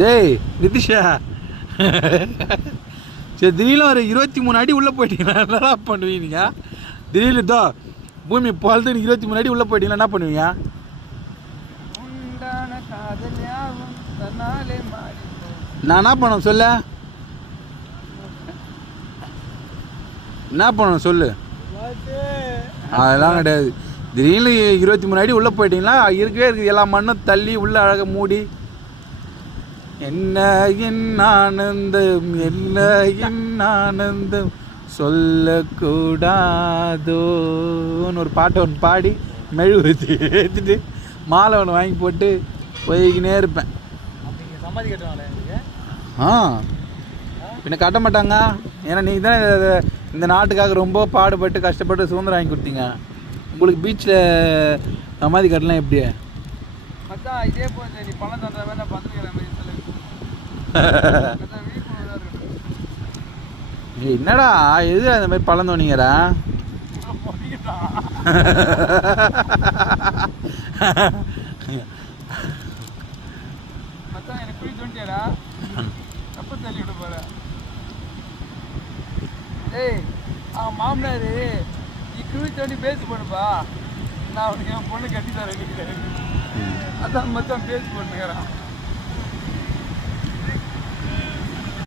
டேய் நிதிஷா, சரி திடீர்னு ஒரு 23 அடி உள்ளே போயிட்டீங்களா என்னடா பண்ணுவீங்க நீங்கள்? திடீர்னு இதோ பூமி பொழுது 23 அடி உள்ளே போயிட்டீங்களா என்ன பண்ணுவீங்க? நான் என்ன பண்ண சொல்ல, என்ன பண்ணணும் சொல்லு. அதெல்லாம் கிடையாது. திடீர்னு 23 அடி உள்ளே போயிட்டீங்களா இருக்கவே இருக்குது எல்லா மண்ணும் தள்ளி உள்ளே அழகாக மூடி. என்ன என் ஆனந்தம், என்ன என் ஆனந்தம் சொல்லக்கூடாதோன்னு ஒரு பாட்டை ஒன்று பாடி மெழுகு ஏற்றிட்டு மாலை ஒன்று வாங்கி போட்டு போய்கினே இருப்பேன். சமாதி கட்டுவாங்களே ஆ பின்ன கட்ட மாட்டாங்க. ஏன்னா நீங்கள் தானே இந்த நாட்டுக்காக ரொம்ப பாடுபட்டு கஷ்டப்பட்டு சுதந்திரம் வாங்கி கொடுத்தீங்க. உங்களுக்கு பீச்சில் சமாதி கட்டலாம் எப்படி? மச்சான் இதே போது நீ பணம் தந்துற மாதிரி நான் பார்த்துக்கிறேன். என்னடா எது அந்த மாதிரி பழம் தோணிங்கிறா? மச்சான் எனக்கு குழி தோண்டியாடா, எப்போ தள்ளி விட போற? ஏய் மாமனாரு நீ குழி தோண்டி பேசி போடுப்பா, நான் அவனுக்கு என் பொண்ணு கட்டி தரேன். அதான் மச்சான் பேசி போட்டுக்கிறேன்.